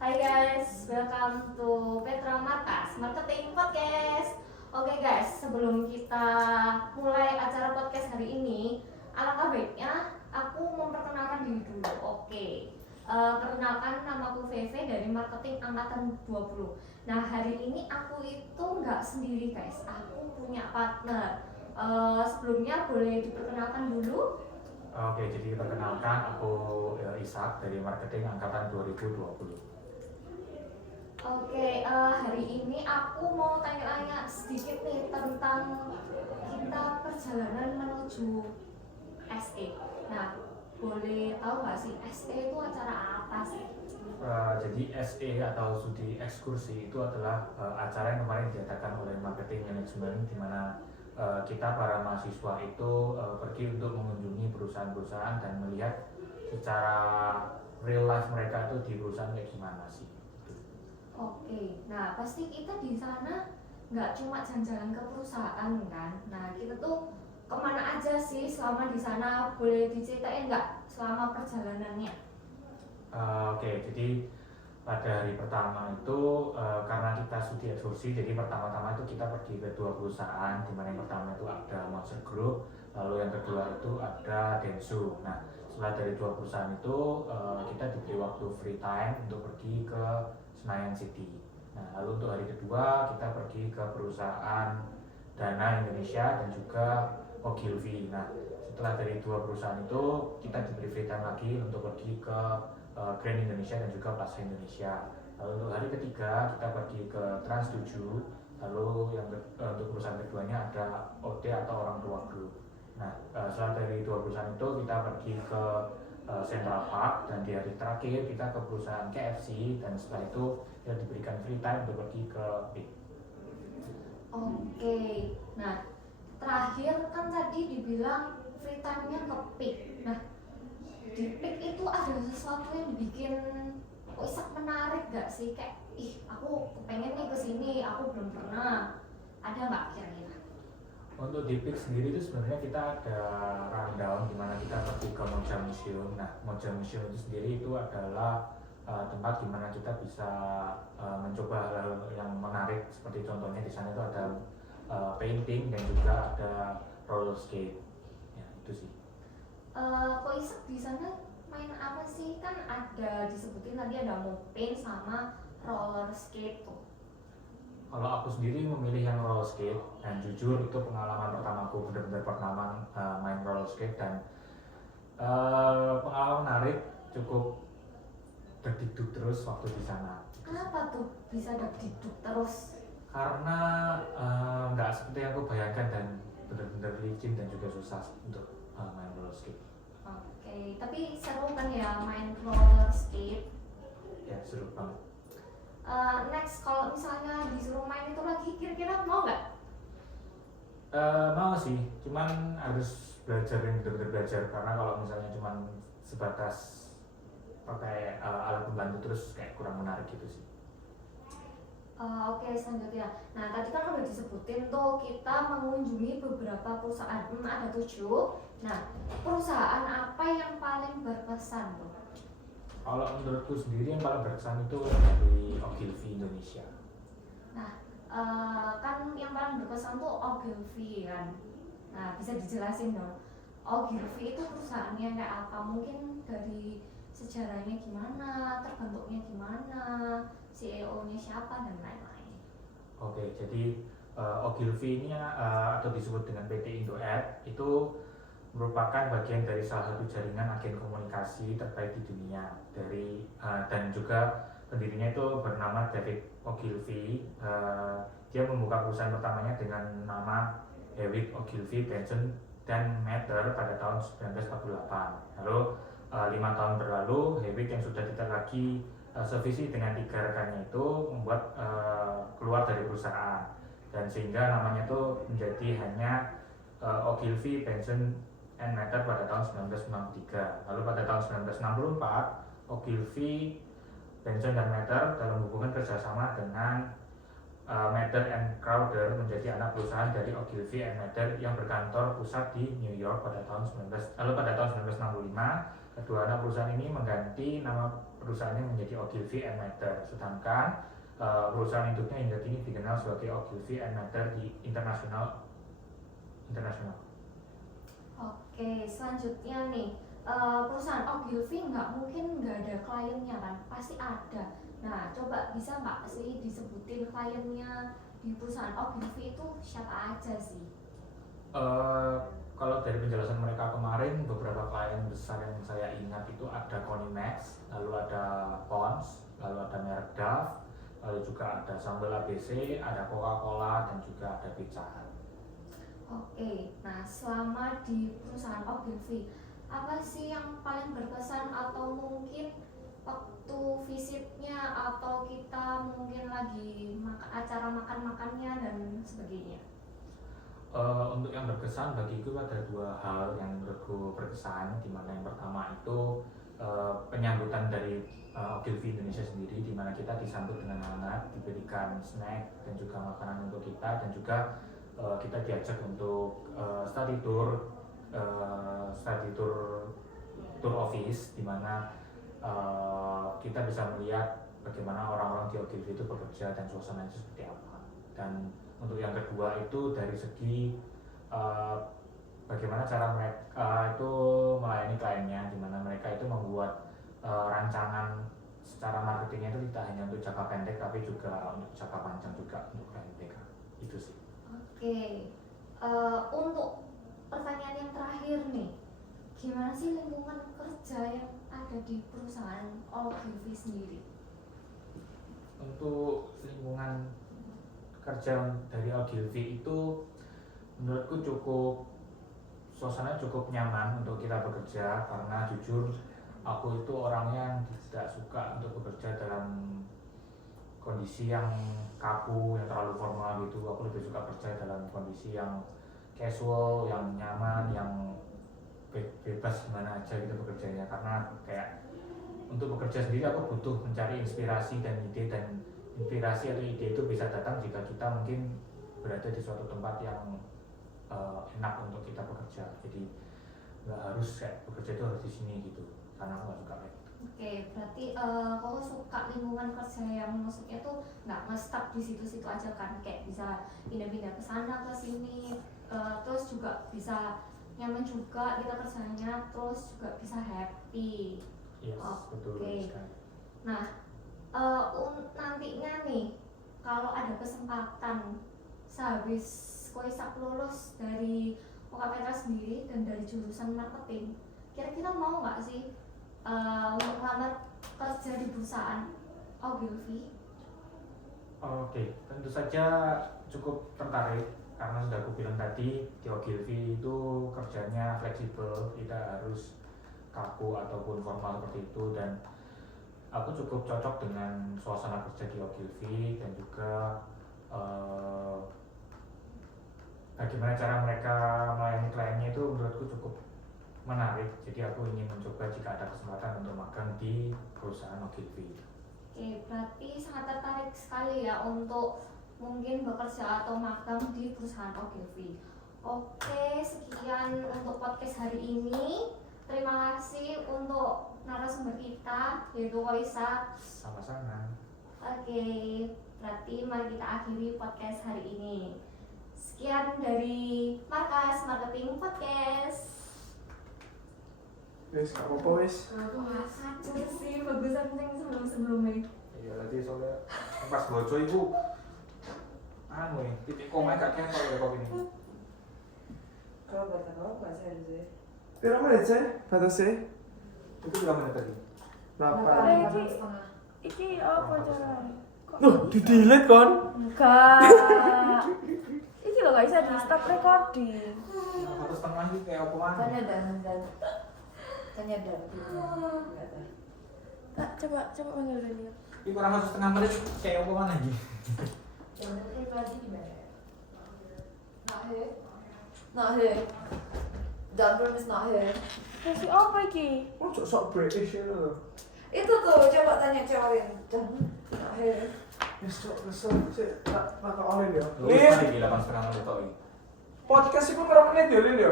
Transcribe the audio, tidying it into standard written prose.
Hai guys, welcome to Petra Markas Marketing Podcast. Oke guys, sebelum kita mulai acara podcast hari ini, alangkah baiknya aku memperkenalkan diri dulu. Perkenalkan, namaku Veve dari Marketing Angkatan 20. Nah, hari ini aku itu nggak sendiri guys, aku punya partner. Sebelumnya boleh diperkenalkan dulu. Oke, jadi perkenalkan aku Ishak dari Marketing Angkatan 2020. Hari ini aku mau tanya-tanya sedikit nih tentang kita perjalanan menuju SE. Nah, boleh tahu nggak sih SE itu acara apa sih? Jadi SE atau studi ekskursi itu adalah acara yang kemarin diadakan oleh Marketing Management, di mana kita para mahasiswa itu pergi untuk mengunjungi perusahaan-perusahaan dan melihat secara real life mereka itu di perusahaan kayak gimana sih. Nah pasti kita di sana nggak cuma jalan-jalan ke perusahaan kan? Nah kita tuh kemana aja sih selama di sana? Boleh diceritain nggak selama perjalanannya? Jadi pada hari pertama itu karena kita studi ekskursi, jadi pertama-tama itu kita pergi ke dua perusahaan, di mana yang pertama itu ada Monster Group, lalu yang kedua itu ada Densu. Nah, setelah dari dua perusahaan itu kita diberi waktu free time untuk pergi ke Senayan City. Nah, lalu untuk hari kedua kita pergi ke perusahaan Dana Indonesia dan juga Ogilvy. Nah, setelah dari dua perusahaan itu kita diberi free time lagi untuk pergi ke Grand Indonesia dan juga Plaza Indonesia. Lalu untuk hari ketiga kita pergi ke Trans 7. Lalu untuk perusahaan keduanya ada OT atau Orang Tua Group. Nah, setelah dari dua perusahaan itu kita pergi ke Central Park, dan di hari terakhir kita ke perusahaan KFC, dan setelah itu kita diberikan free time untuk pergi ke PIK. Nah terakhir kan tadi dibilang free time-nya ke PIK. Nah di PIK itu ada sesuatu yang bikin Ishak menarik gak sih? Kayak, aku pengen nih kesini, aku belum pernah. Ada nggak kira-kira? Untuk di PIK sendiri itu sebenarnya kita ada rundown di mana kita pergi ke Moja Museum. Nah, Moja Museum itu sendiri itu adalah tempat di mana kita bisa mencoba hal yang menarik, seperti contohnya di sana itu ada painting dan juga ada roller skate. Ya, itu sih. Kok Ishak di sana main apa sih? Kan ada disebutin tadi ada moped sama roller skate tuh. Kalau aku sendiri memilih yang roller skate, dan jujur itu pengalaman pertamaku benar-benar pertama main roller skate, dan pengalaman menarik, cukup degduk terus waktu di sana. Kenapa tuh bisa degduk terus? Karena nggak seperti yang aku bayangkan, dan benar-benar licin dan juga susah untuk main roller skate. Tapi seru kan ya main roller skate? Ya, seru banget. Next, kalau misalnya disuruh main itu lagi, kira-kira mau nggak? Mau sih, cuman harus belajar yang benar-benar belajar, karena kalau misalnya cuman sebatas pakai alat pembantu terus kayak kurang menarik gitu sih. Selanjutnya. Nah, tadi kan udah disebutin tuh kita mengunjungi beberapa perusahaan, ada 7. Nah, perusahaan apa yang paling berkesan tuh? Kalau menurutku sendiri yang paling berkesan itu dari Ogilvy Indonesia. Nah, kan yang paling berkesan tuh Ogilvy kan. Nah, bisa dijelasin dong. Ogilvy itu perusahaannya kayak apa? Mungkin dari sejarahnya gimana, terbentuknya gimana, CEO-nya siapa dan lain-lain. Oke, jadi Ogilvy ini atau disebut dengan PT Indo Ad itu merupakan bagian dari salah satu jaringan agen komunikasi terbaik di dunia, dan juga pendirinya itu bernama David Ogilvy. Dia membuka perusahaan pertamanya dengan nama Hewitt Ogilvy Benson dan Mather pada tahun 1948. Lalu 5 tahun berlalu, Hewitt yang sudah tidak lagi sevisi dengan 3 rekannya itu membuat keluar dari perusahaan, dan sehingga namanya itu menjadi hanya Ogilvy Benson and Mather pada tahun 1993. Lalu pada tahun 1964, Ogilvy, Benson dan Mather dalam hubungan kerjasama dengan Mather and Crowder menjadi anak perusahaan dari Ogilvy and Mather yang berkantor pusat di New York pada tahun 1965, kedua anak perusahaan ini mengganti nama perusahaannya menjadi Ogilvy and Mather, sedangkan perusahaan induknya hingga kini dikenal sebagai Ogilvy and Mather di internasional. Oke, selanjutnya nih, perusahaan Ogilvy nggak ada kliennya kan, pasti ada. Nah, coba bisa nggak sih disebutin kliennya di perusahaan Ogilvy itu siapa aja sih? Kalau dari penjelasan mereka kemarin, beberapa klien besar yang saya ingat itu ada Konimax, lalu ada Pons, lalu ada merek Dove, lalu juga ada sambal ABC, ada Coca-Cola, dan juga ada Pizza Hut. Oke, nah selama di perusahaan Ogilvy, apa sih yang paling berkesan atau mungkin waktu visitnya atau kita mungkin lagi acara makan-makannya dan sebagainya? Untuk yang berkesan bagiku ada dua hal yang menurutku berkesan, di mana yang pertama itu penyambutan dari Ogilvy Indonesia sendiri, di mana kita disambut dengan hangat, diberikan snack dan juga makanan untuk kita, dan juga kita diajak untuk study tour office, di mana kita bisa melihat bagaimana orang-orang di Ogilvy itu bekerja dan suasana itu seperti apa. Dan untuk yang kedua itu dari segi bagaimana cara mereka itu melayani kliennya, di mana mereka itu membuat rancangan secara marketingnya itu tidak hanya untuk jangka pendek tapi juga untuk jangka panjang juga untuk klien mereka. Itu sih. Oke, untuk pertanyaan yang terakhir nih, gimana sih lingkungan kerja yang ada di perusahaan Ogilvy sendiri? Untuk lingkungan kerja dari Ogilvy itu menurutku suasananya cukup nyaman untuk kita bekerja, karena jujur aku itu orangnya yang tidak suka untuk bekerja dalam kondisi yang kaku, yang terlalu formal gitu. Aku lebih suka kerja dalam kondisi yang casual, yang nyaman, yang bebas gimana aja gitu bekerjanya. Karena kayak untuk bekerja sendiri aku butuh mencari inspirasi dan ide, dan inspirasi atau ide itu bisa datang jika kita mungkin berada di suatu tempat yang enak untuk kita bekerja. Jadi nggak harus kayak bekerja itu harus di sini gitu, karena aku nggak suka kayak gitu. Oke, berarti kau suka lingkungan kerja yang maksudnya tuh nggak nge-stuck di situ-situ aja kan, kayak bisa pindah-pindah ke sana ke sini, terus juga bisa nyaman juga kita kerjanya, terus juga bisa happy. Yes, betul sekali. Nah, nantinya nih kalau ada kesempatan sehabis kau lulus dari UK Petra sendiri dan dari jurusan marketing, kira-kira mau nggak sih melamar kerja di perusahaan Ogilvy? Oke, tentu saja cukup tertarik, karena sudah aku bilang tadi di Ogilvy itu kerjanya fleksibel, tidak harus kaku ataupun formal seperti itu, dan aku cukup cocok dengan suasana kerja di Ogilvy, dan juga bagaimana cara mereka melayani kliennya itu menurutku cukup menarik. Jadi aku ingin mencoba jika ada kesempatan untuk magang di perusahaan Ogilvy. Oke, berarti sangat tertarik sekali ya untuk mungkin bekerja atau magang di perusahaan Ogilvy. Oke, sekian untuk podcast hari ini. Terima kasih untuk narasumber kita, yaitu Koisa. Sama-sama. Oke, berarti mari kita akhiri podcast hari ini. Sekian dari Markas Marketing Podcast. Wes, gak apa-apa wes. Wah, kacau sih, bagusan yang sebelum-sebelumnya. Iya, tadi soalnya pas bojo itu titik koma gak ketok ya kok ini. Kalau bahasa kau bahasa Indonesia. Pira menit sih batasnya? Itu berapa menit tadi? 8. Iki apa cara? Loh, di-delete kon? Enggak. Iki lo gak bisa di stop recording. 1,5 ini kayak apa mana? Tanya dan. Tak coba panggil Daniel. Ini kurang 1,5 menit kayak apa mana lagi? Yang penting lagi gimana? Not here. That room is not here. Kasih apa iki? Oh, sok British ya lo. Itu tuh coba tanya cewek. Dan not here. Wes, sok kesel sih. Tak oleh ya. Lu lagi 8,5 menit tok iki. Podcast itu berapa menit ya, Lin ya?